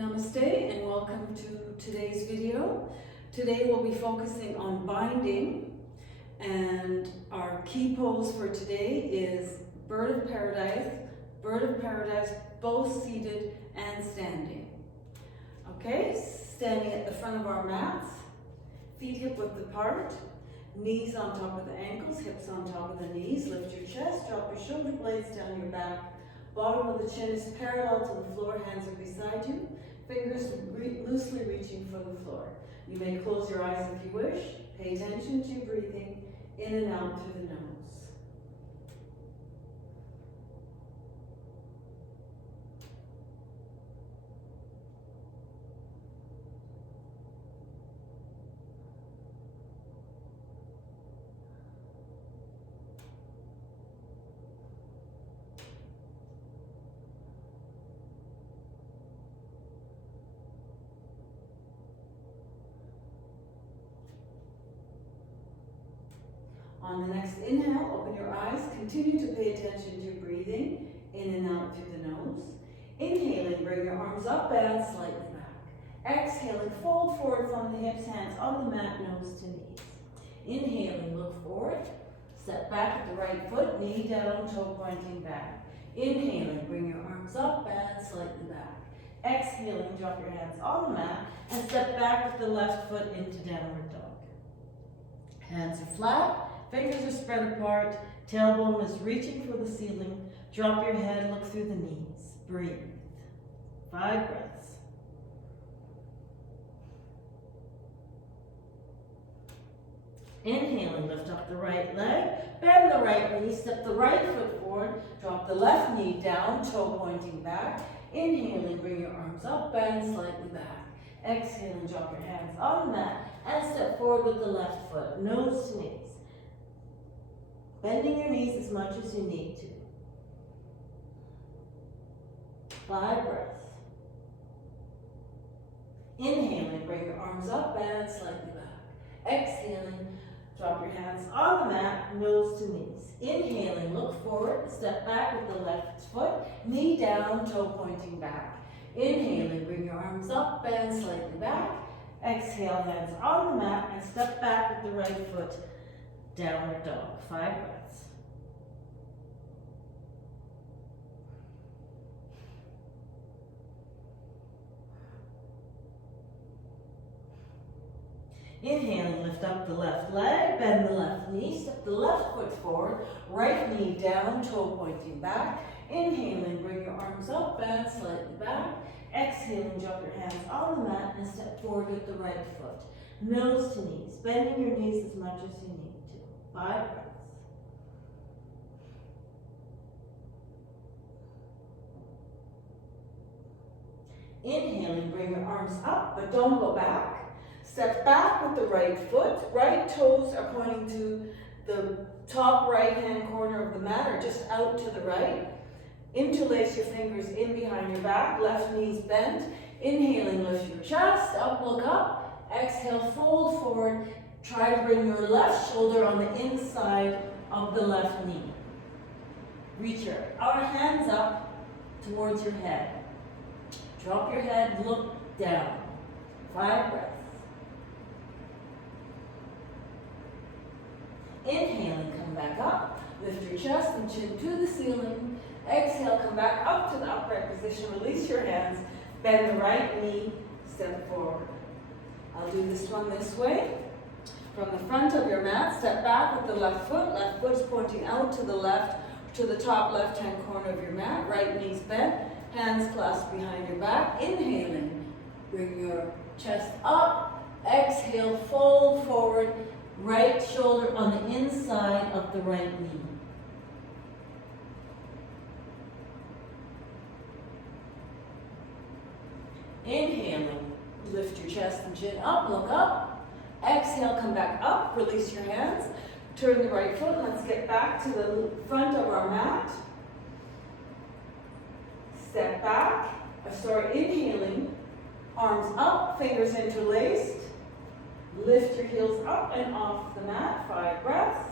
Namaste and welcome to today's video. Today we'll be focusing on binding, and our key pose for today is bird of paradise, both seated and standing. Okay, standing at the front of our mats, feet hip width apart, knees on top of the ankles, hips on top of the knees. Lift your chest, drop your shoulder blades down your back. Bottom of the chin is parallel to the floor, hands are beside you. Fingers loosely reaching for the floor. You may close your eyes if you wish. Pay attention to your breathing in and out through the nose. On the next inhale, open your eyes. Continue to pay attention to your breathing in and out through the nose. Inhaling, bring your arms up and slightly back. Exhaling, fold forward from the hips, hands on the mat, nose to knees. Inhaling, look forward. Step back at the right foot, knee down, toe pointing back. Inhaling, bring your arms up and slightly back. Exhaling, drop your hands on the mat and step back with the left foot into downward dog. Hands are flat. Fingers are spread apart, tailbone is reaching for the ceiling. Drop your head, look through the knees. Breathe. 5 breaths. Inhaling, lift up the right leg, bend the right knee, step the right foot forward, drop the left knee down, toe pointing back. Inhaling, bring your arms up, bend slightly back. Exhaling, drop your hands on the mat and step forward with the left foot, nose to knees. Bending your knees as much as you need to. 5 breaths. Inhaling, bring your arms up and slightly back. Exhaling, drop your hands on the mat, nose to knees. Inhaling, look forward, step back with the left foot, knee down, toe pointing back. Inhaling, bring your arms up and slightly back. Exhale, hands on the mat and step back with the right foot. Downward dog. 5 breaths. Inhaling, lift up the left leg, bend the left knee, step the left foot forward, right knee down, toe pointing back. Inhaling, bring your arms up and slightly back. Exhaling, drop your hands on the mat and step forward with the right foot. Nose to knees, bending your knees as much as you need. 5 breaths. Inhaling, bring your arms up, but don't go back. Step back with the right foot. Right toes are pointing to the top right-hand corner of the mat, or just out to the right. Interlace your fingers in behind your back. Left knee's bent. Inhaling, lift your chest up, look up. Exhale, fold forward. Try to bring your left shoulder on the inside of the left knee. Reach your hands up towards your head. Drop your head, look down. 5 breaths. Inhaling, come back up. Lift your chest and chin to the ceiling. Exhale, come back up to the upright position. Release your hands. Bend the right knee, step forward. I'll do this one this way. From the front of your mat, step back with the left foot. Left foot is pointing out to the left, to the top left-hand corner of your mat. Right knee's bent, hands clasped behind your back. Inhaling, bring your chest up. Exhale, fold forward. Right shoulder on the inside of the right knee. Inhaling, lift your chest and chin up, look up. Exhale, come back up, release your hands. Turn the right foot, let's get back to the front of our mat. Step back, inhaling, arms up, fingers interlaced. Lift your heels up and off the mat, 5 breaths.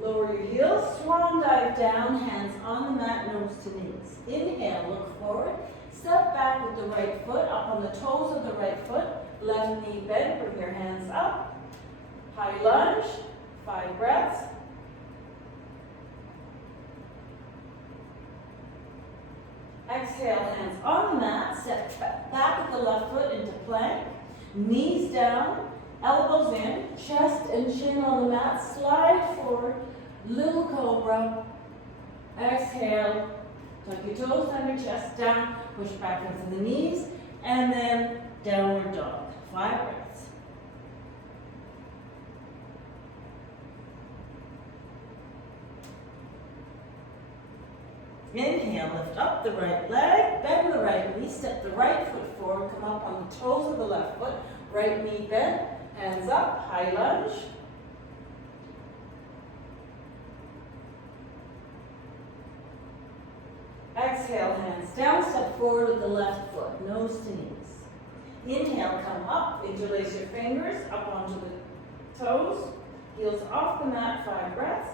Lower your heels, swan dive down, hands on the mat. nose to knees. Inhale, look forward. Step back with the right foot up on the toes of the right foot. Left knee bent, bring your hands up. High lunge, 5 breaths. Exhale, hands on the mat. Step back with the left foot into plank. Knees down, elbows in, chest and chin on the mat. Slide forward, little cobra. Exhale, tuck your toes under, chest down, push back into the knees, and then downward dog. 5 breaths. Inhale, lift up the right leg, bend the right knee, step the right foot forward, come up on the toes of the left foot, right knee bent, hands up, high lunge. Exhale, hands down, step forward with the left foot, nose to knees. Inhale, come up, interlace your fingers up onto the toes, heels off the mat, 5 breaths.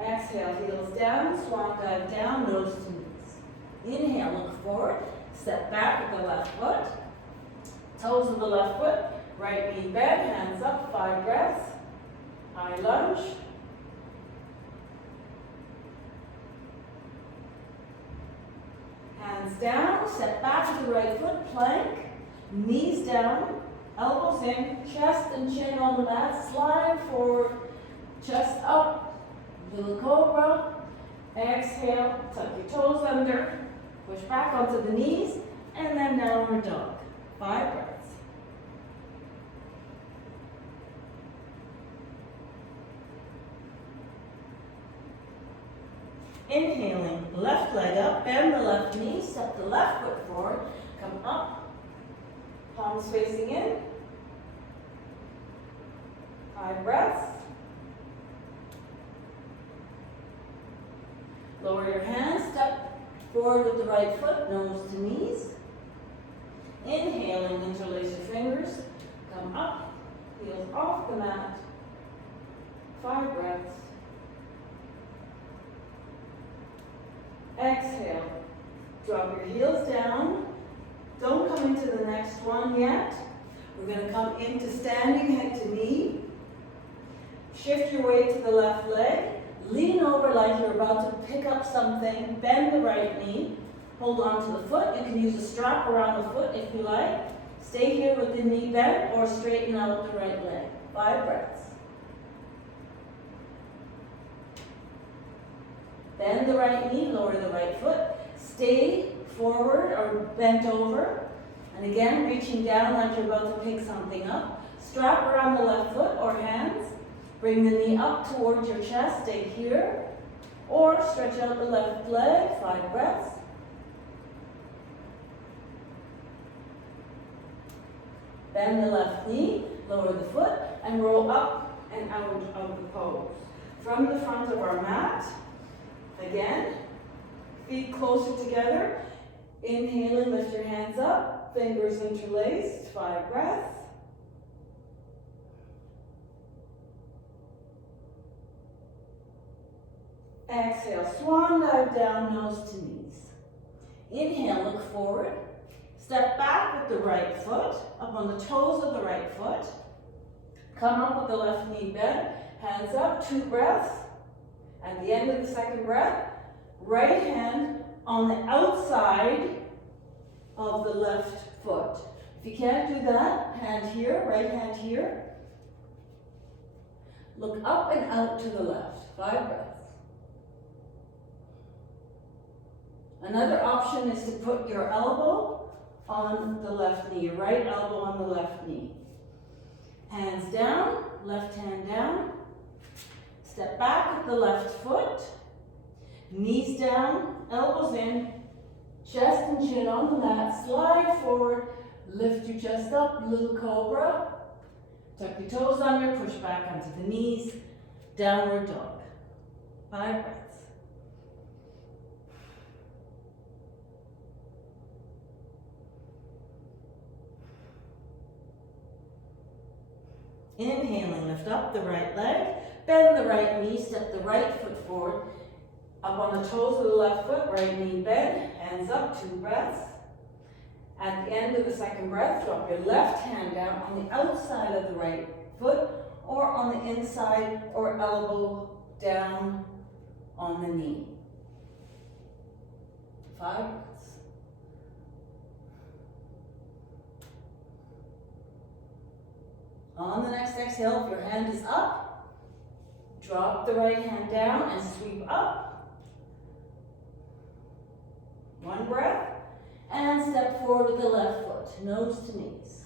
Exhale, heels down, swan dive down, nose to knees. Inhale, look forward, step back with the left foot, toes of the left foot, right knee bend, hands up, 5 breaths. High lunge. Hands down, step back with the right foot, plank, knees down, elbows in, chest and chin on the mat, slide forward, chest up, little cobra. Exhale, tuck your toes under, push back onto the knees, and then downward dog. 5 breaths. Inhaling, left leg up, bend the left knee, step the left foot forward, come up, palms facing in. 5 breaths. Lower your hands, step forward with the right foot, nose to knees. Inhaling, interlace your fingers, come up, heels off the mat. 5 breaths. Exhale, drop your heels down. Don't come into the next one yet. We're going to come into standing head to knee. Shift your weight to the left leg. Lean over like you're about to pick up something. Bend the right knee. Hold on to the foot. You can use a strap around the foot if you like. Stay here with the knee bent or straighten out the right leg. 5 breaths. Bend the right knee, lower the right foot. Stay forward or bent over. And again, reaching down like you're about to pick something up. Strap around the left foot or hands. Bring the knee up towards your chest. Stay here. Or stretch out the left leg. 5 breaths. Bend the left knee, lower the foot, and roll up and out of the pose. From the front of our mat, again, feet closer together. Inhaling, lift your hands up, fingers interlaced, 5 breaths. Exhale, swan dive down, nose to knees. Inhale, look forward. Step back with the right foot, up on the toes of the right foot. Come up with the left knee bent, hands up, 2 breaths. At the end of the second breath, right hand on the outside of the left foot. If you can't do that, hand here, right hand here. Look up and out to the left. 5 breaths. Another option is to put your elbow on the left knee, your right elbow on the left knee. Hands down, left hand down. Step back with the left foot. Knees down, elbows in, chest and chin on the mat. Slide forward, lift your chest up, little cobra. Tuck your toes under, push back onto the knees. Downward dog. 5 breaths. Inhaling, lift up the right leg, Bend the right knee, step the right foot forward. Up on the toes of the left foot, right knee bend, hands up, 2 breaths. At the end of the second breath, drop your left hand down on the outside of the right foot or on the inside or elbow down on the knee. 5 breaths. On the next exhale, if your hand is up, drop the right hand down and sweep up. 1 breath. And step forward with the left foot, nose to knees.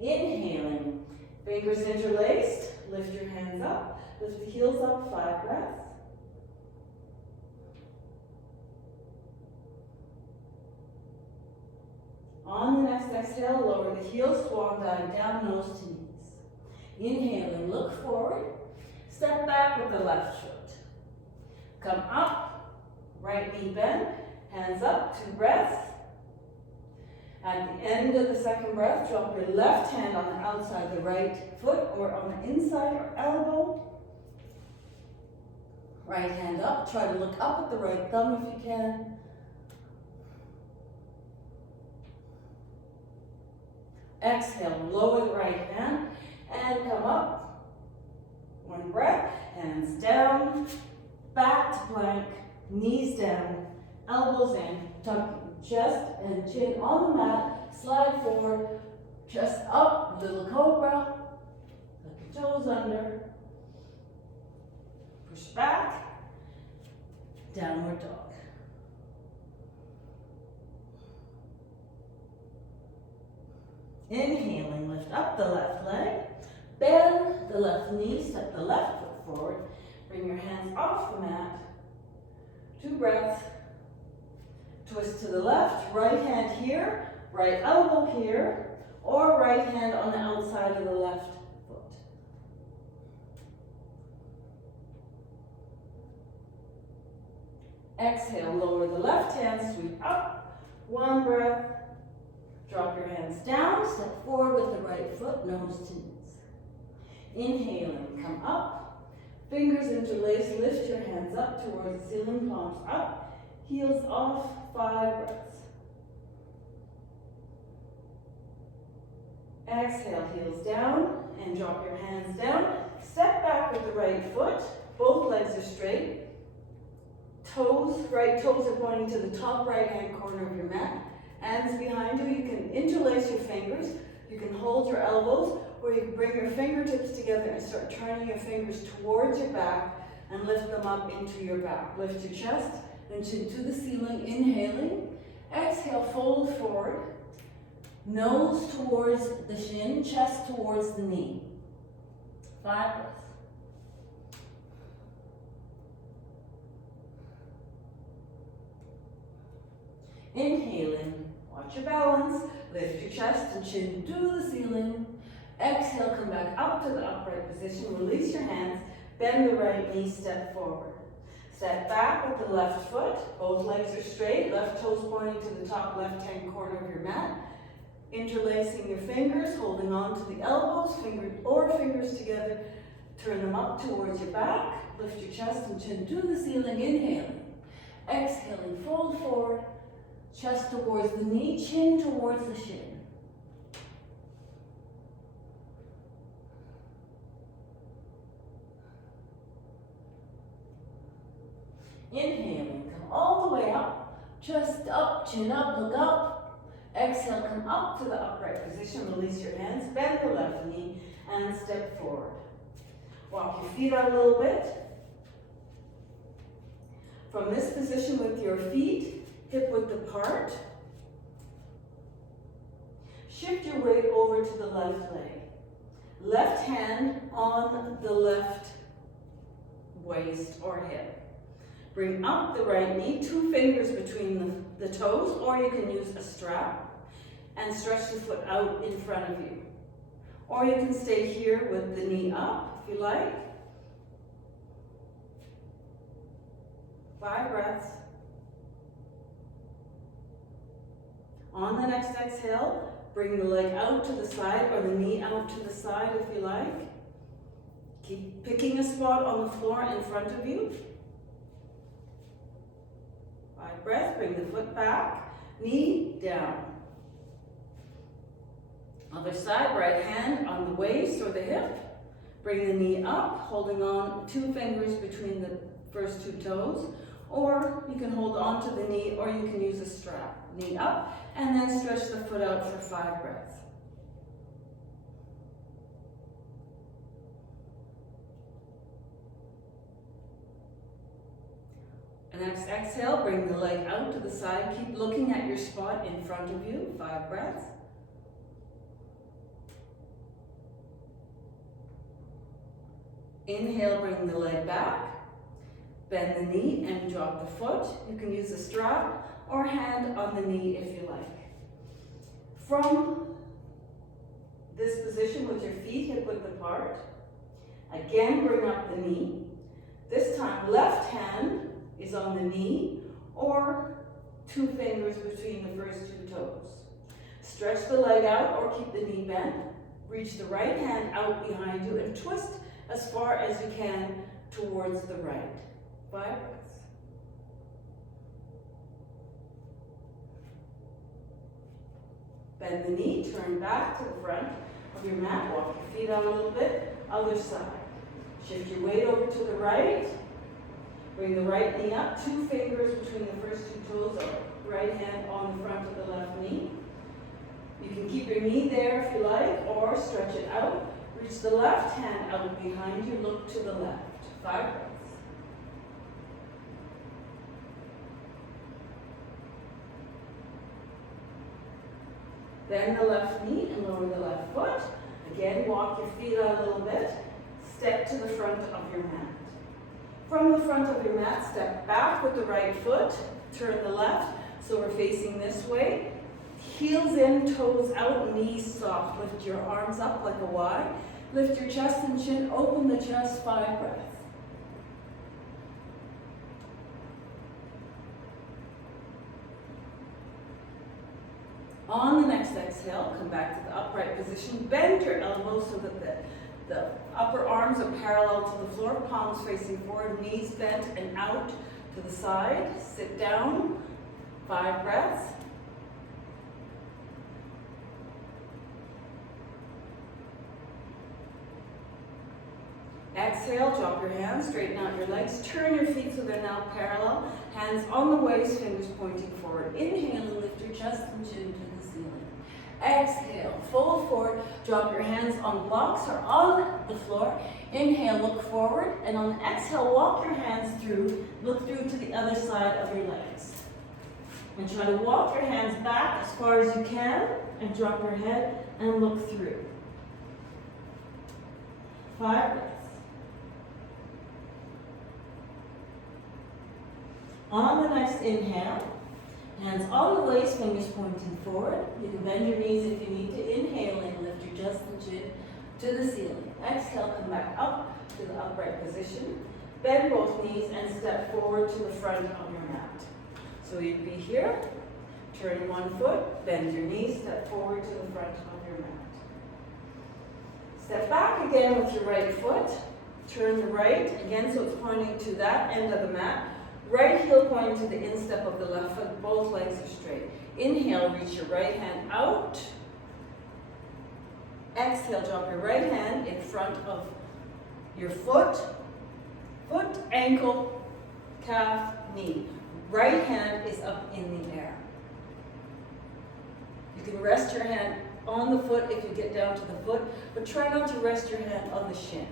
Inhaling, fingers interlaced, lift your hands up, lift the heels up, 5 breaths. On the next exhale, lower the heels, swan dive down, nose to knees. Inhaling, look forward, step back with the left foot. Come up, right knee bend, hands up, 2 breaths. At the end of the second breath, drop your left hand on the outside of the right foot or on the inside or elbow. Right hand up, try to look up at the right thumb if you can. Exhale, lower the right hand and come up. 1 breath, hands down, back to plank, knees down, elbows in, tuck chest and chin on the mat, slide forward, chest up, little cobra, tuck your toes under, push back, downward dog. Inhaling, lift up the left leg, bend the left knee, step the left foot forward, bring your hands off the mat, 2 breaths. Twist to the left, right hand here, right elbow here, or right hand on the outside of the left foot. Exhale, lower the left hand, sweep up, 1 breath. Drop your hands down, step forward with the right foot, nose to knees. Inhaling, come up, fingers interlace, lift your hands up towards the ceiling, palms up, heels off, 5 breaths. Exhale, heels down and drop your hands down. Step back with the right foot. Both legs are straight. Right toes are pointing to the top right hand corner of your mat. Hands behind you. You can interlace your fingers. You can hold your elbows, or you can bring your fingertips together and start turning your fingers towards your back and lift them up into your back. Lift your chest and chin to the ceiling, inhaling. Exhale, fold forward. Nose towards the shin, chest towards the knee. 5 breaths. Inhaling, watch your balance. Lift your chest and chin to the ceiling. Exhale, come back up to the upright position. Release your hands. Bend the right knee, step forward. Step back with the left foot. Both legs are straight. Left toes pointing to the top left-hand corner of your mat. Interlacing your fingers, holding on to the elbows, fingers together. Turn them up towards your back. Lift your chest and chin to the ceiling. Inhaling. Exhaling, fold forward. Chest towards the knee, chin towards the shin. Inhaling, come all the way up, chest up, chin up, look up. Exhale, come up to the upright position, release your hands, bend the left knee, and step forward. Walk your feet out a little bit. From this position with your feet hip width apart, shift your weight over to the left leg. Left hand on the left waist or hip. Bring up the right knee, 2 fingers between the toes, or you can use a strap and stretch the foot out in front of you. Or you can stay here with the knee up if you like. 5 breaths. On the next exhale, bring the leg out to the side or the knee out to the side if you like. Keep picking a spot on the floor in front of you. 5 breaths, bring the foot back, knee down. Other side, right hand on the waist or the hip. Bring the knee up, holding on 2 fingers between the first 2 toes. Or you can hold on to the knee, or you can use a strap. Knee up, and then stretch the foot out for 5 breaths. And next exhale, bring the leg out to the side. Keep looking at your spot in front of you. 5 breaths. Inhale, bring the leg back. Bend the knee and drop the foot. You can use a strap or hand on the knee if you like. From this position with your feet hip width apart, again bring up the knee. This time left hand is on the knee or 2 fingers between the first 2 toes. Stretch the leg out or keep the knee bent. Reach the right hand out behind you and twist as far as you can towards the right. 5 breaths. Bend the knee, turn back to the front of your mat, walk your feet out a little bit, other side. Shift your weight over to the right, bring the right knee up, 2 fingers between the first 2 toes, or right hand on the front of the left knee. You can keep your knee there if you like, or stretch it out. Reach the left hand out behind you, look to the left. 5 breaths. Bend the left knee and lower the left foot. Again, walk your feet out a little bit. Step to the front of your mat. From the front of your mat, step back with the right foot. Turn the left, so we're facing this way. Heels in, toes out, knees soft. Lift your arms up like a Y. Lift your chest and chin, open the chest, 5 breaths. On the next exhale, come back to the upright position. Bend your elbows so that the upper arms are parallel to the floor, palms facing forward, knees bent and out to the side. Sit down, 5 breaths. Exhale, drop your hands, straighten out your legs, turn your feet so they're now parallel. Hands on the waist, fingers pointing forward. Inhale and lift your chest and chin to the ceiling. Exhale, fold forward, drop your hands on blocks or on the floor. Inhale, look forward, and on the exhale, walk your hands through, look through to the other side of your legs. And try to walk your hands back as far as you can, and drop your head and look through. 5 breaths. On the next inhale, hands on the waist, fingers pointing forward. You can bend your knees if you need to. Inhale and lift your chest and chin to the ceiling. Exhale, come back up to the upright position. Bend both knees and step forward to the front of your mat. So you'd be here, turn one foot, bend your knees, step forward to the front of your mat. Step back again with your right foot. Turn the right, again so it's pointing to that end of the mat. Right heel pointing to the instep of the left foot, both legs are straight. Inhale, reach your right hand out. Exhale, drop your right hand in front of your foot, ankle, calf, knee. Right hand is up in the air. You can rest your hand on the foot if you get down to the foot, but try not to rest your hand on the shin.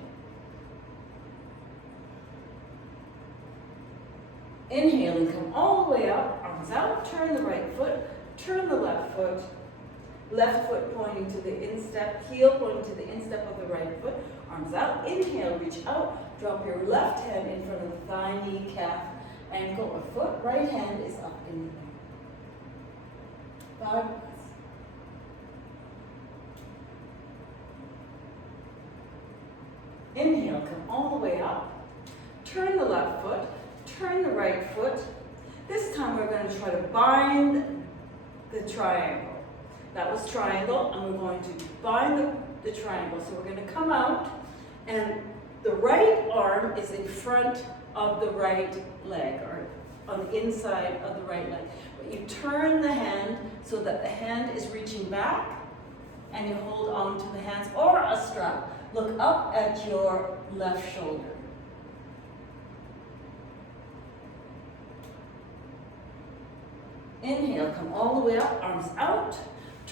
Inhale and come all the way up, arms out, turn the right foot, turn the left foot pointing to the instep, heel pointing to the instep of the right foot, arms out, inhale, reach out, drop your left hand in front of the thigh, knee, calf, ankle, or foot, right hand is up in the air. 5 breaths. Inhale, come all the way up, turn the left foot, turn the right foot. This time we're going to try to bind the triangle. That was triangle, and we're going to bind the triangle. So we're going to come out and The right arm is in front of the right leg, or on the inside of the right leg. But you turn the hand so that the hand is reaching back, and you hold on to the hands or a strap. Look up at your left shoulder. Inhale, come all the way up, arms out.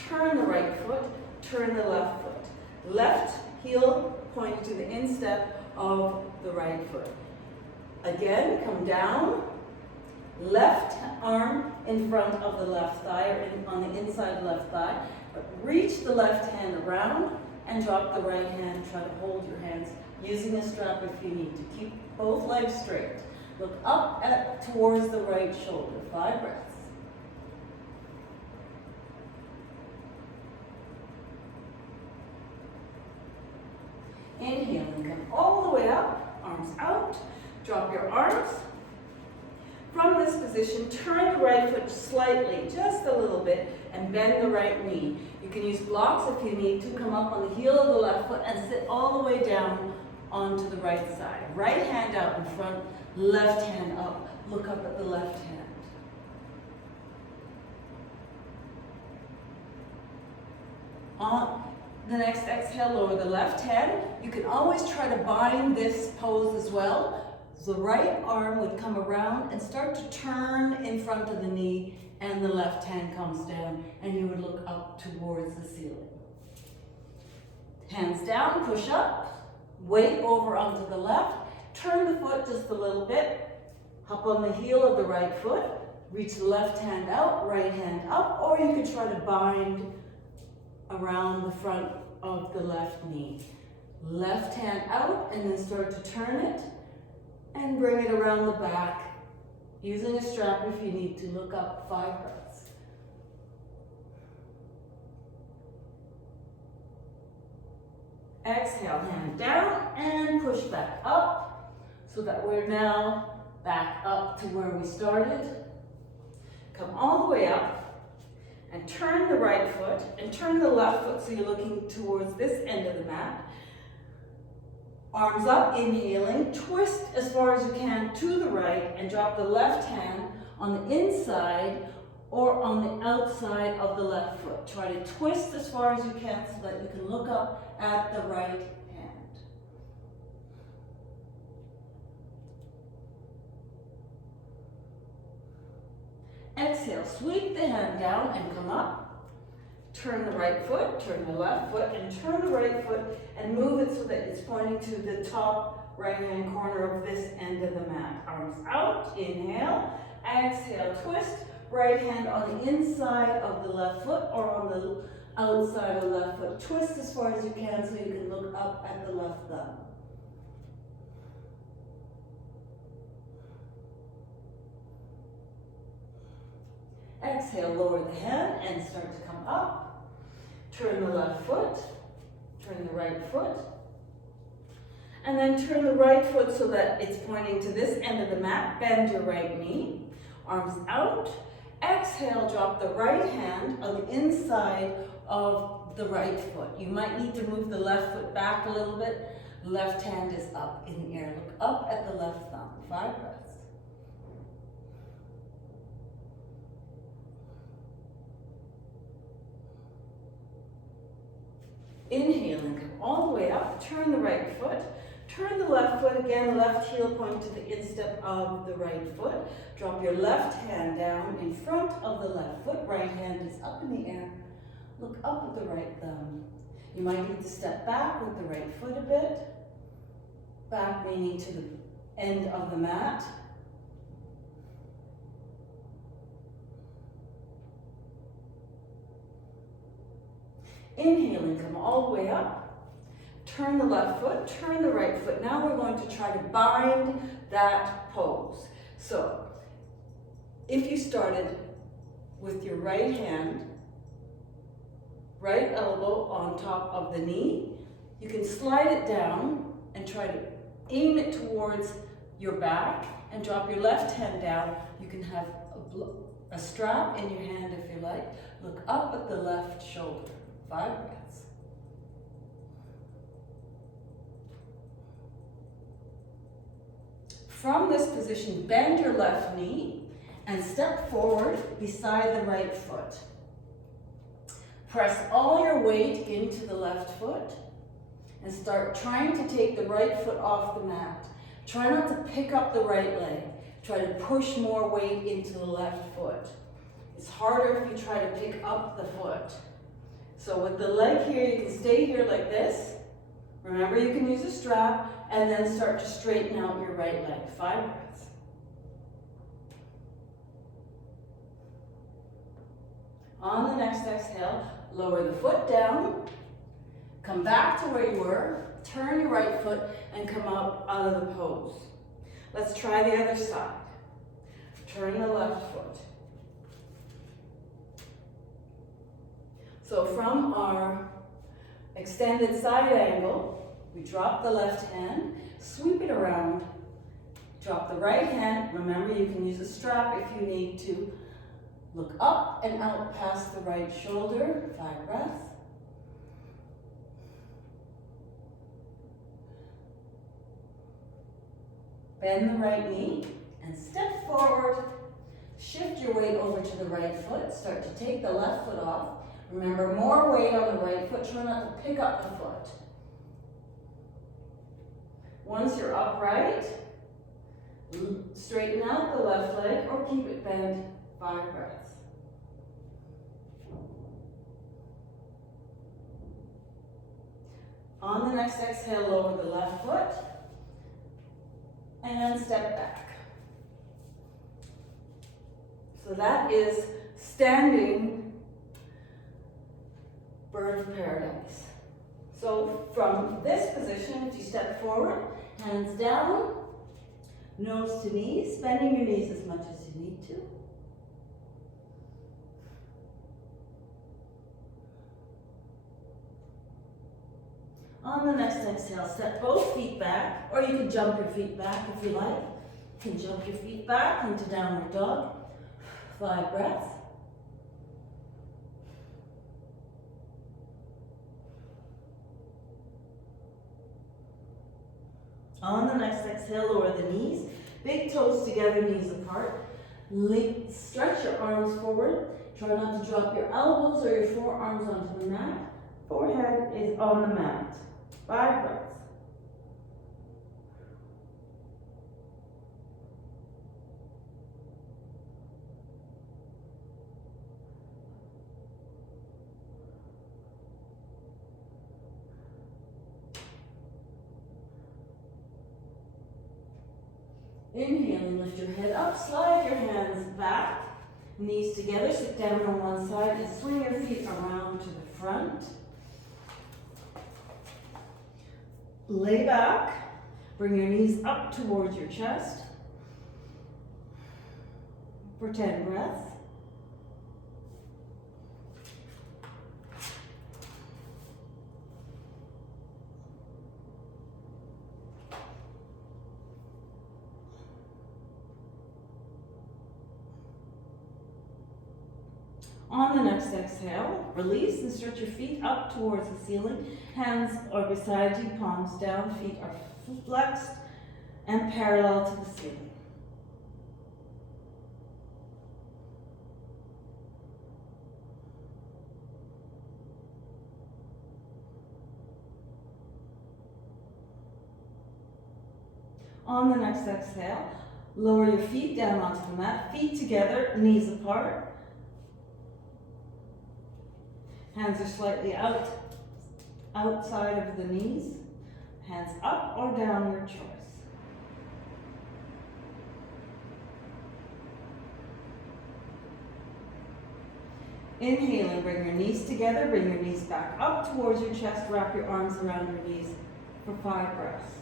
Turn the right foot, turn the left foot. Left heel pointing to the instep of the right foot. Again, come down. Left arm in front of the left thigh, or on the inside left thigh. But reach the left hand around and drop the right hand. Try to hold your hands using a strap if you need to. Keep both legs straight. Look up towards the right shoulder. 5 breaths. Inhale and come all the way up, arms out. Drop your arms. From this position, turn the right foot slightly, just a little bit, and bend the right knee. You can use blocks if you need to. Come up on the heel of the left foot and sit all the way down onto the right side. Right hand out in front, left hand up. Look up at the left hand. On the next exhale, lower the left hand. You can always try to bind this pose as well. The right arm would come around and start to turn in front of the knee, and the left hand comes down, and you would look up towards the ceiling. Hands down, push up, weight over onto the left, turn the foot just a little bit, hop on the heel of the right foot, reach the left hand out, right hand up, or you could try to bind around the front of the left knee. Left hand out, and then start to turn it, and bring it around the back, using a strap if you need to. Look up, 5 breaths. Exhale, hand down, and push back up, so that we're now back up to where we started. Come all the way up, and turn the right foot, and turn the left foot so you're looking towards this end of the mat. Arms up, inhaling, twist as far as you can to the right, and drop the left hand on the inside or on the outside of the left foot. Try to twist as far as you can so that you can look up at the right hand. Exhale, sweep the hand down and come up. Turn the right foot, turn the left foot, and turn the right foot and move it so that it's pointing to the top right-hand corner of this end of the mat. Arms out, inhale, exhale, twist, right hand on the inside of the left foot or on the outside of the left foot. Twist as far as you can so you can look up at the left thumb. Exhale, lower the hand and start to come up. Turn the left foot, turn the right foot, and then turn the right foot so that it's pointing to this end of the mat. Bend your right knee, arms out. Exhale, drop the right hand on the inside of the right foot. You might need to move the left foot back a little bit. Left hand is up in the air. Look up at the left thumb. 5 breaths. Inhale and come all the way up. Turn the right foot. Turn the left foot again. Left heel point to the instep of the right foot. Drop your left hand down in front of the left foot. Right hand is up in the air. Look up at the right thumb. You might need to step back with the right foot a bit. Back meaning to the end of the mat. Inhale and come all the way up. Turn the left foot, turn the right foot. Now we're going to try to bind that pose. So, if you started with your right hand, right elbow on top of the knee, you can slide it down and try to aim it towards your back and drop your left hand down. You can have a strap in your hand if you like. Look up at the left shoulder. 5 breaths. From this position, bend your left knee and step forward beside the right foot. Press all your weight into the left foot and start trying to take the right foot off the mat. Try not to pick up the right leg. Try to push more weight into the left foot. It's harder if you try to pick up the foot. So with the leg here, you can stay here like this. Remember, you can use a strap and then start to straighten out your right leg. 5 breaths. On the next exhale, lower the foot down. Come back to where you were. Turn your right foot and come up out of the pose. Let's try the other side. Turn the left foot. So from our extended side angle, we drop the left hand, sweep it around, drop the right hand. Remember, you can use a strap if you need to. Look up and out past the right shoulder. 5 breaths. Bend the right knee and step forward. Shift your weight over to the right foot. Start to take the left foot off. Remember, more weight on the right foot. Try not to pick up the foot. Once you're upright, straighten out the left leg or keep it bent. 5 breaths. On the next exhale, lower the left foot and step back. So that is standing bird of paradise. So from this position, if you step forward, hands down, nose to knees, bending your knees as much as you need to. On the next exhale, step both feet back, or you can jump your feet back if you like. You can jump your feet back into downward dog. 5 breaths. On the next exhale, lower the knees. Big toes together, knees apart. Stretch your arms forward. Try not to drop your elbows or your forearms onto the mat. Forehead is on the mat. 5 breaths. Inhaling, lift your head up, slide your hands back, knees together, sit down on one side and swing your feet around to the front. Lay back, bring your knees up towards your chest for 10 breaths. On the next exhale, release and stretch your feet up towards the ceiling. Hands are beside you, palms down, feet are flexed and parallel to the ceiling. On the next exhale, lower your feet down onto the mat, feet together, knees apart. Hands are slightly outside of the knees. Hands up or down, your choice. Inhaling, bring your knees together, bring your knees back up towards your chest, wrap your arms around your knees for 5 breaths.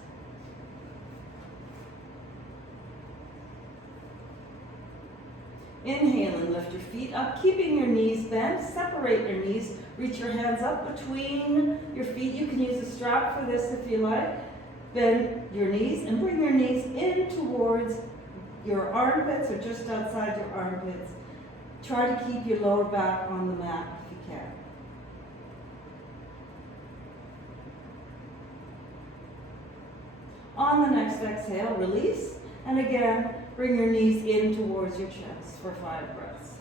Inhaling, lift your feet up, keeping your knees bent, separate your knees, reach your hands up between your feet. You can use a strap for this if you like. Bend your knees and bring your knees in towards your armpits or just outside your armpits. Try to keep your lower back on the mat if you can. On the next exhale, release. And again, bring your knees in towards your chest for 5 breaths.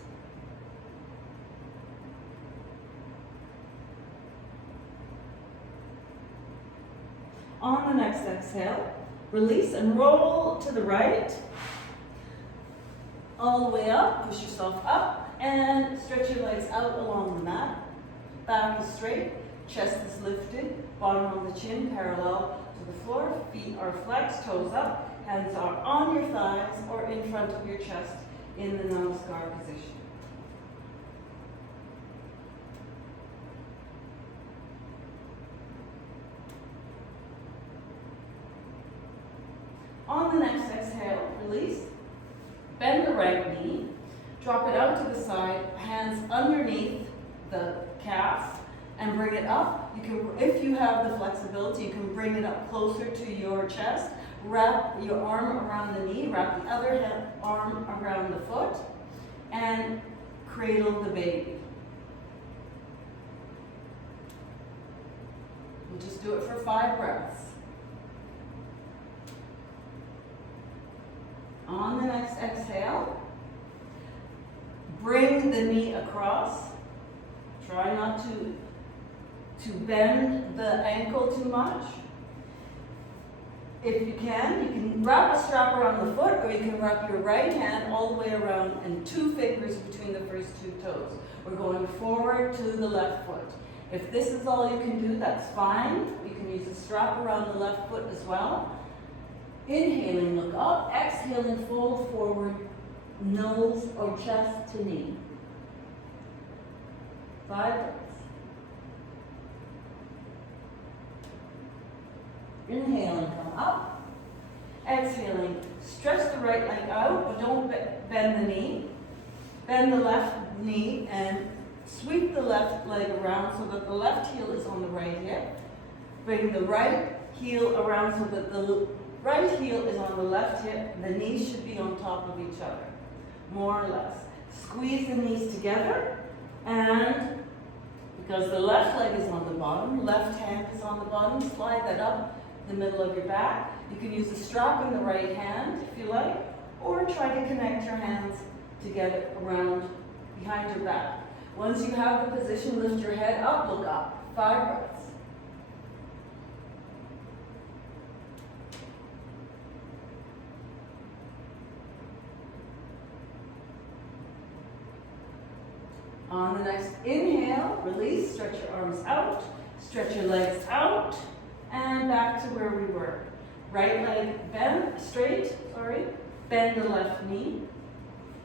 On the next exhale, release and roll to the right. All the way up, push yourself up, and stretch your legs out along the mat. Back is straight, chest is lifted, bottom of the chin parallel to the floor, feet are flexed, toes up, hands are on your thighs or in front of your chest in the Namaskar position. On the next exhale, release. Bend the right knee, drop it out to the side, hands underneath the calf, and bring it up. You can, if you have the flexibility, you can bring it up closer to your chest. Wrap your arm around the knee, wrap the other arm around the foot, and cradle the baby. We'll just do it for 5 breaths. On the next exhale, bring the knee across. Try not to bend the ankle too much. If you can wrap a strap around the foot, or you can wrap your right hand all the way around and 2 fingers between the first 2 toes. We're going forward to the left foot. If this is all you can do, that's fine. You can use a strap around the left foot as well. Inhaling, look up. Exhaling, fold forward, nose or chest to knee. 5 breaths. Inhaling, come up. Exhaling, stretch the right leg out, but don't bend the knee. Bend the left knee and sweep the left leg around so that the left heel is on the right hip. Bring the right heel around so that the right heel is on the left hip. The knees should be on top of each other, more or less. Squeeze the knees together, and because the left leg is on the bottom, left hand is on the bottom, slide that up the middle of your back. You can use a strap in the right hand if you like, or try to connect your hands together around behind your back. Once you have the position, lift your head up, look up. 5 breaths. On the next inhale, release, stretch your arms out, stretch your legs out, and back to where we were. Right leg bend, bend the left knee.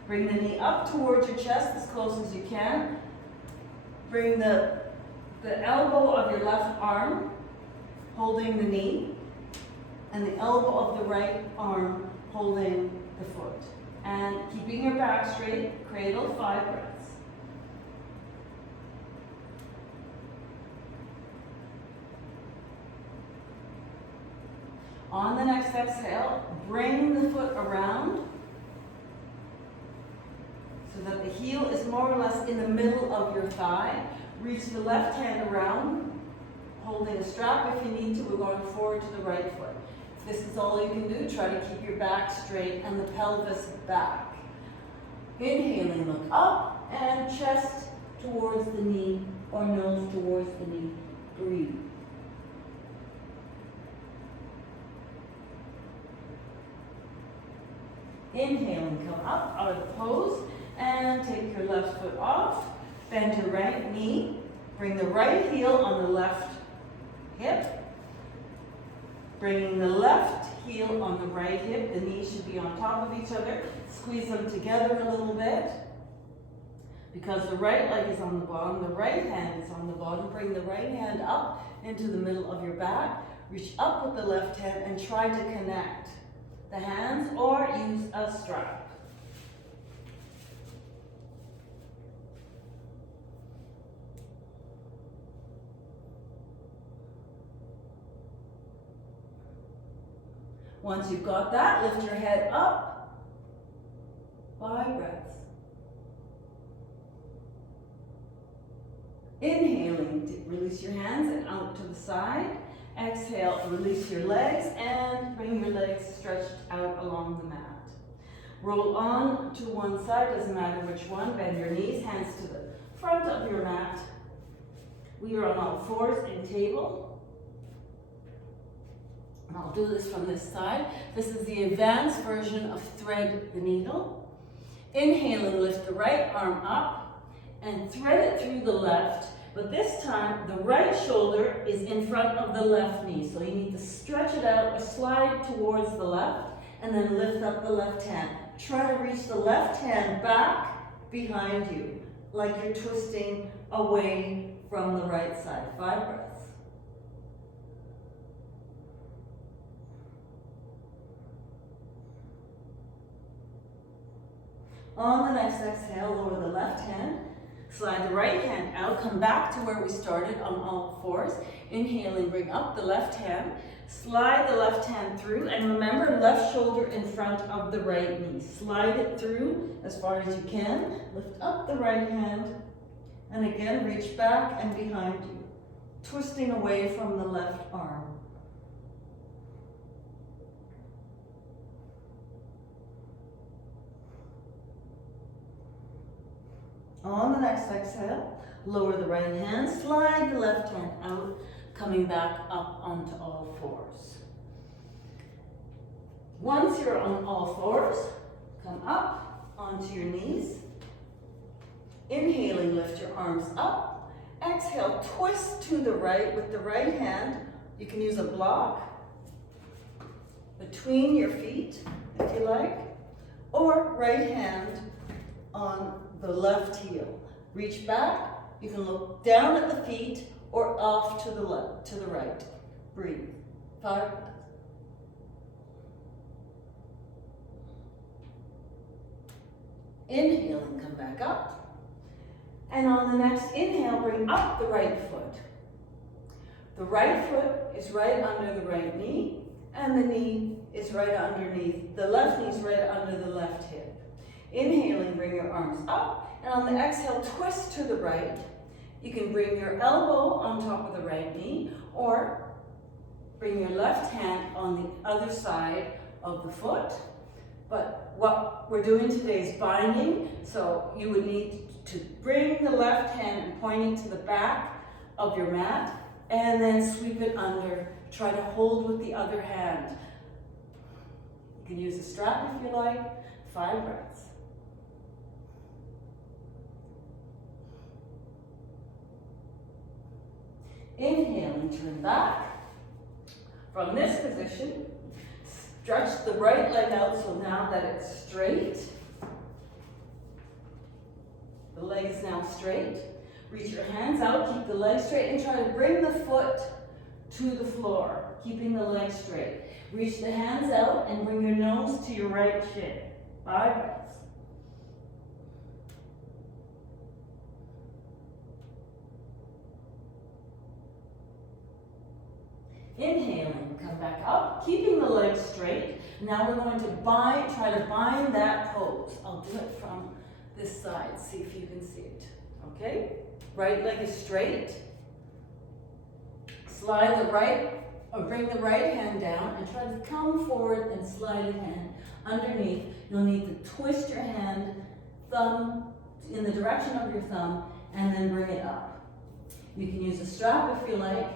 Bring the knee up towards your chest as close as you can. Bring the elbow of your left arm holding the knee, and the elbow of the right arm holding the foot. And keeping your back straight, cradle, 5 breaths. On the next exhale, bring the foot around so that the heel is more or less in the middle of your thigh. Reach the left hand around, holding a strap if you need to. We're going forward to the right foot. If this is all you can do, try to keep your back straight and the pelvis back. Inhaling, look up, and chest towards the knee or nose towards the knee. Breathe. Inhaling, come up out of the pose and take your left foot off. Bend your right knee. Bring the right heel on the left hip. Bringing the left heel on the right hip. The knees should be on top of each other. Squeeze them together a little bit. Because the right leg is on the bottom, the right hand is on the bottom. Bring the right hand up into the middle of your back. Reach up with the left hand and try to connect the hands or use a strap. Once you've got that, lift your head up. 5 breaths. Inhaling, release your hands and out to the side. Exhale, release your legs and bring your legs stretched out along the mat. Roll on to one side, doesn't matter which one. Bend your knees, hands to the front of your mat. We are on all fours in table. And I'll do this from this side. This is the advanced version of thread the needle. Inhale and lift the right arm up and thread it through the left. But this time, the right shoulder is in front of the left knee. So you need to stretch it out or slide towards the left and then lift up the left hand. Try to reach the left hand back behind you, like you're twisting away from the right side. 5 breaths. On the next exhale, lower the left hand. Slide the right hand out, come back to where we started on all fours. Inhale and bring up the left hand. Slide the left hand through, and remember, left shoulder in front of the right knee. Slide it through as far as you can. Lift up the right hand, and again, reach back and behind you, twisting away from the left arm. On the next exhale, lower the right hand, slide the left hand out, coming back up onto all fours. Once you're on all fours, come up onto your knees. Inhaling, lift your arms up. Exhale, twist to the right with the right hand. You can use a block between your feet, if you like, or right hand on the left heel. Reach back. You can look down at the feet or off to the left, to the right. Breathe. 5 breaths. Inhale and come back up. And on the next inhale, bring up the right foot. The right foot is right under the right knee, and the knee is right underneath. The left knee is right under the left hip. Inhaling, bring your arms up, and on the exhale, twist to the right. You can bring your elbow on top of the right knee, or bring your left hand on the other side of the foot. But what we're doing today is binding, so you would need to bring the left hand and pointing to the back of your mat, and then sweep it under. Try to hold with the other hand. You can use a strap if you like. 5 breaths. Inhale and turn back. From this position, stretch the right leg out so now that it's straight. The leg is now straight. Reach your hands out, keep the leg straight, and try to bring the foot to the floor, keeping the leg straight. Reach the hands out and bring your nose to your right shin. 5 breaths. Inhaling, come back up, keeping the legs straight. Now we're going to try to bind that pose. I'll do it from this side, see if you can see it. Okay? Right leg is straight. Slide the right, or bring the right hand down and try to come forward and slide your hand underneath. You'll need to twist your hand, thumb in the direction of your thumb, and then bring it up. You can use a strap if you like,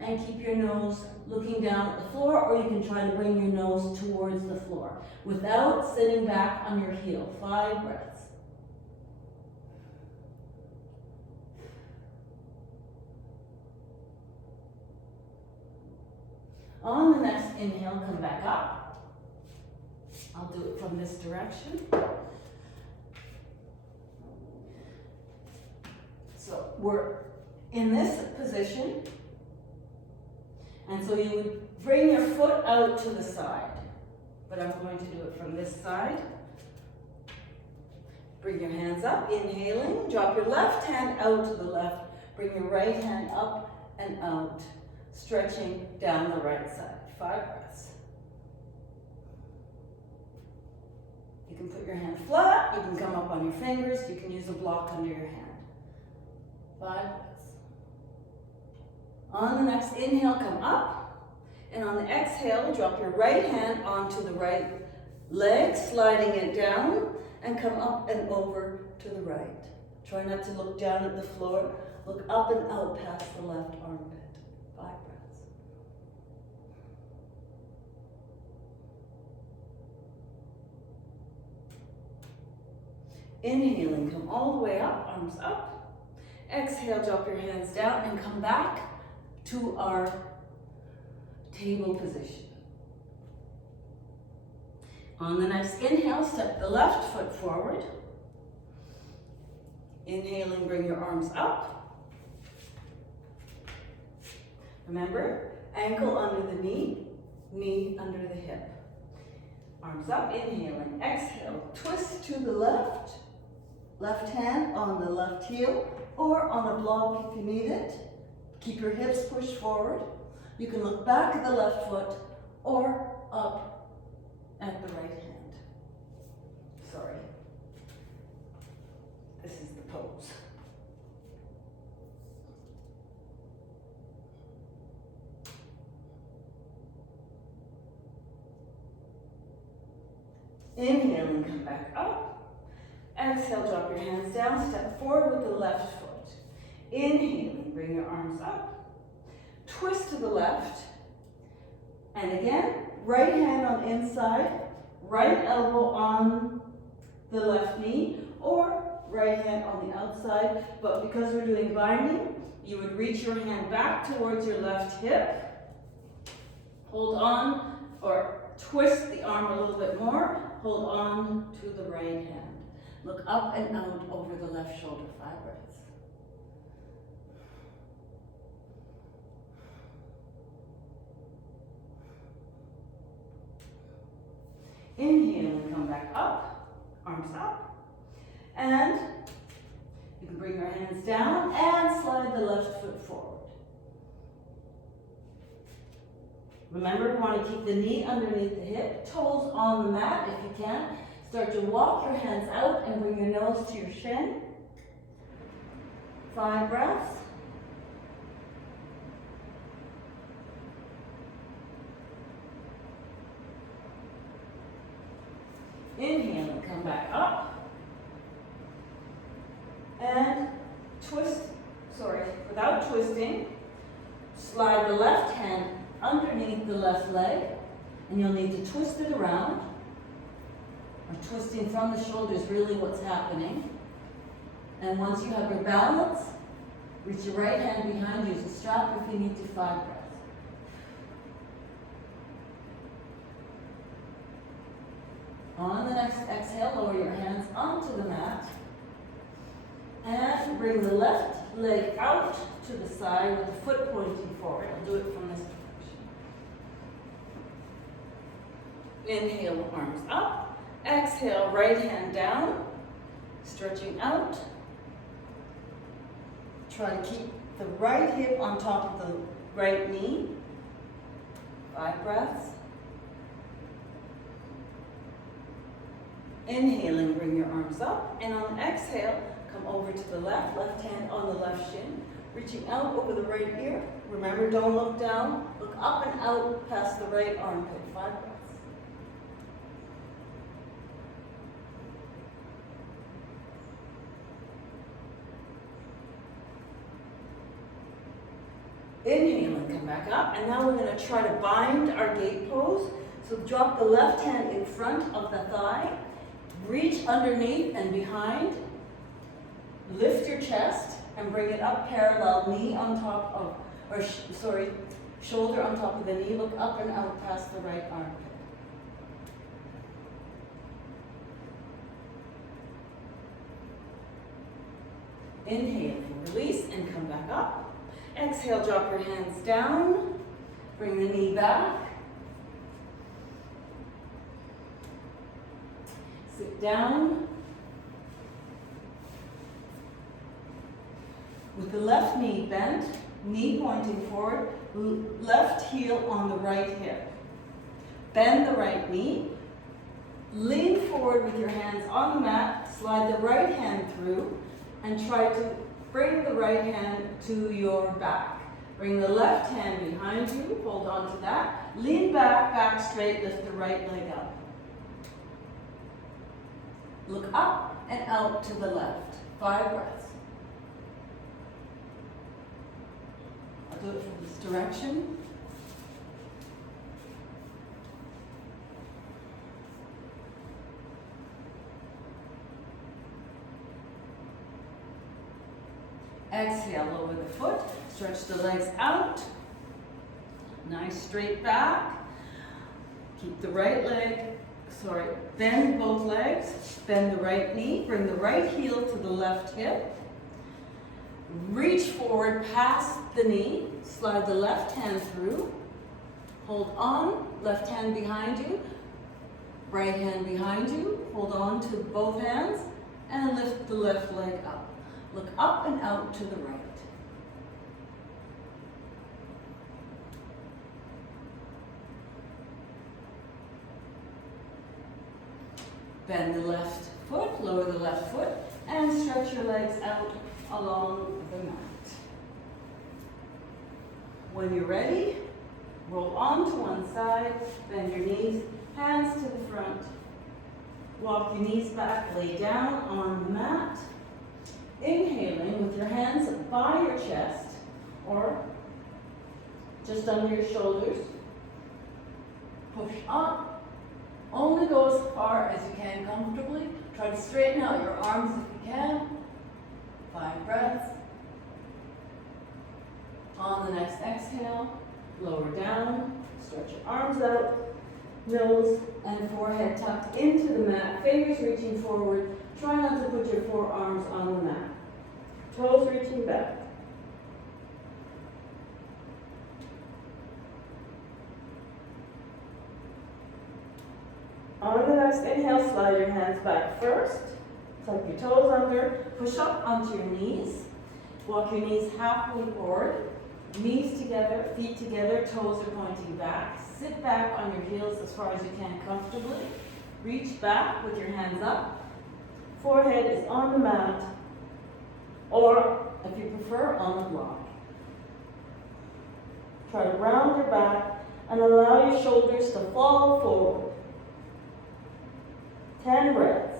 and keep your nose looking down at the floor, or you can try to bring your nose towards the floor without sitting back on your heel. 5 breaths. On the next inhale, come back up. I'll do it from this direction. So we're in this position. And so you would bring your foot out to the side. But I'm going to do it from this side. Bring your hands up, inhaling. Drop your left hand out to the left. Bring your right hand up and out, stretching down the right side. 5 breaths. You can put your hand flat. You can come up on your fingers. You can use a block under your hand. 5 breaths. On the next inhale, come up. And on the exhale, drop your right hand onto the right leg, sliding it down, and come up and over to the right. Try not to look down at the floor. Look up and out past the left armpit. 5 breaths. Inhaling, come all the way up, arms up. Exhale, drop your hands down and come back to our table position. On the next inhale, step the left foot forward. Inhaling, bring your arms up. Remember, ankle under the knee, knee under the hip. Arms up, inhaling. Exhale, twist to the left. Left hand on the left heel or on a block if you need it. Keep your hips pushed forward. You can look back at the left foot or up at the right hand. Sorry. This is the pose. Inhale and come back up. Exhale, drop your hands down, step forward with the left foot. Inhaling, bring your arms up. Twist to the left. And again, right hand on inside, right elbow on the left knee, or right hand on the outside. But because we're doing binding, you would reach your hand back towards your left hip. Hold on, or twist the arm a little bit more. Hold on to the right hand. Look up and out over the left shoulder, 5 breaths. Inhale and come back up, arms up. And you can bring your hands down and slide the left foot forward. Remember, you want to keep the knee underneath the hip, toes on the mat if you can. Start to walk your hands out and bring your nose to your shin. 5 breaths. Inhale and come back up. And twist, without twisting, slide the left hand underneath the left leg, and you'll need to twist it around. Twisting from the shoulder is really what's happening. And once you have your balance, reach your right hand behind you as a strap if you need to. 5 breaths. On the next exhale, lower your hands onto the mat. And bring the left leg out to the side with the foot pointing forward. I'll do it from this direction. Inhale, arms up. Exhale, right hand down, stretching out. Try to keep the right hip on top of the right knee. 5 breaths. Inhaling, bring your arms up. And on the exhale, come over to the left hand on the left shin. Reaching out over the right ear. Remember, don't look down. Look up and out past the right armpit. 5 breaths. Inhale and come back up. And now we're going to try to bind our gate pose. So drop the left hand in front of the thigh. Reach underneath and behind. Lift your chest and bring it up parallel, knee on top of, shoulder on top of the knee. Look up and out past the right armpit. Inhale, release and come back up. Exhale, drop your hands down. Bring the knee back. Sit down. With the left knee bent, knee pointing forward, left heel on the right hip. Bend the right knee. Lean forward with your hands on the mat. Slide the right hand through and try to bring the right hand to your back. Bring the left hand behind you, hold on to that. Lean back, back straight, lift the right leg up. Look up and out to the left. 5 breaths. I'll do it from this direction. Exhale, lower the foot, stretch the legs out. Nice straight back. Keep the right leg, bend both legs, bend the right knee, bring the right heel to the left hip. Reach forward past the knee, slide the left hand through. Hold on, left hand behind you, right hand behind you. Hold on to both hands and lift the left leg up. Look up and out to the right. Bend the left foot, lower the left foot, and stretch your legs out along the mat. When you're ready, roll on to one side, bend your knees, hands to the front. Walk your knees back, lay down on the mat. Inhaling with your hands by your chest or just under your shoulders. Push up. Only go as far as you can comfortably. Try to straighten out your arms if you can. 5 breaths. On the next exhale, lower down. Stretch your arms out. Nose and forehead tucked into the mat. Fingers reaching forward. Try not to put your forearms on the mat. Toes reaching back. On the next inhale, slide your hands back first. Tuck your toes under. Push up onto your knees. Walk your knees halfway forward. Knees together, feet together, toes are pointing back. Sit back on your heels as far as you can comfortably. Reach back with your hands up. Forehead is on the mat, or if you prefer, on the block. Try to round your back and allow your shoulders to fall forward. 10 breaths.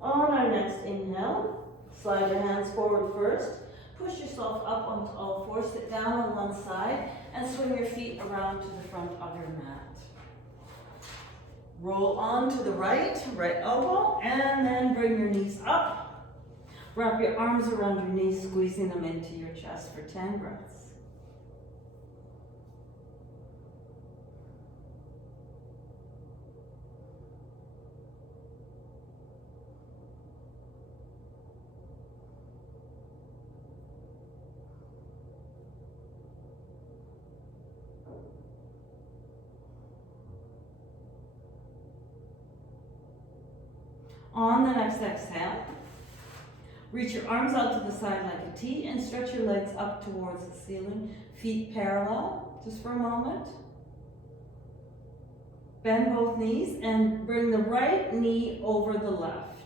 On our next inhale, slide your hands forward first. Push yourself up onto all fours, sit down on one side, and swing your feet around to the front of your mat. Roll on to the right elbow, and then bring your knees up. Wrap your arms around your knees, squeezing them into your chest for 10 breaths. On the next exhale, reach your arms out to the side like a T and stretch your legs up towards the ceiling, feet parallel, just for a moment. Bend both knees and bring the right knee over the left.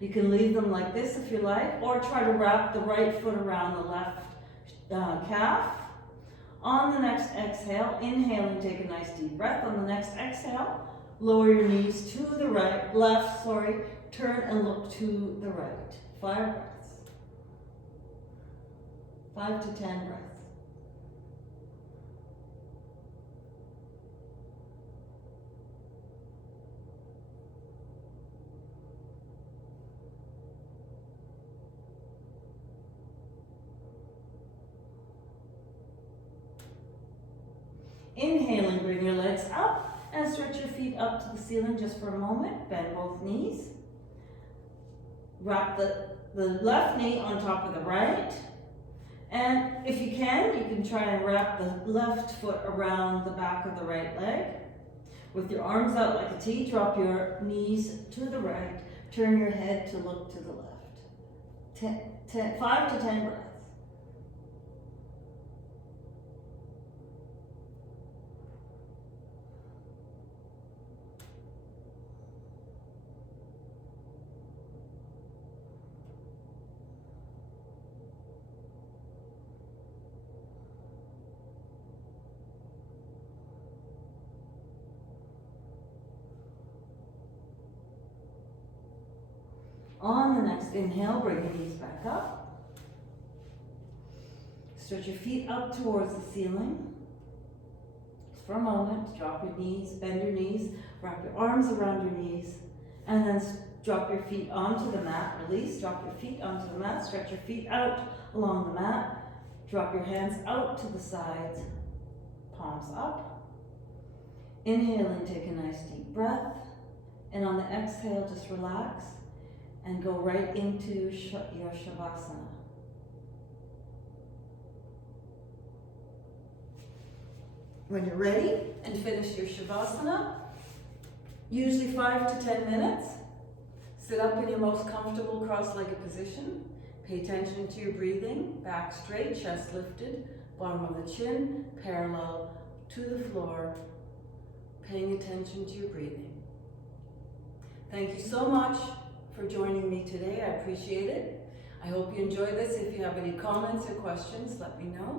You can leave them like this if you like, or try to wrap the right foot around the left calf. On the next exhale, inhaling, take a nice deep breath. On the next exhale, lower your knees to the left, turn and look to the right. 5 breaths. 5 to 10 breaths. Inhaling, bring your legs up and stretch your feet up to the ceiling just for a moment. Bend both knees. Wrap the left knee on top of the right. And if you can try and wrap the left foot around the back of the right leg. With your arms out like a T, drop your knees to the right. Turn your head to look to the left. 5 to 10 breaths. On the next inhale, bring your knees back up. Stretch your feet up towards the ceiling. Just for a moment, drop your knees, bend your knees, wrap your arms around your knees, and then drop your feet onto the mat. Release, drop your feet onto the mat, stretch your feet out along the mat. Drop your hands out to the sides, palms up. Inhaling, take a nice deep breath. And on the exhale, just relax and go right into your Shavasana. When you're ready and finish your Shavasana, usually 5 to 10 minutes, sit up in your most comfortable cross-legged position. Pay attention to your breathing, back straight, chest lifted, bottom of the chin parallel to the floor, paying attention to your breathing. Thank you so much for joining me today. I appreciate it. I hope you enjoyed this. If you have any comments or questions, let me know.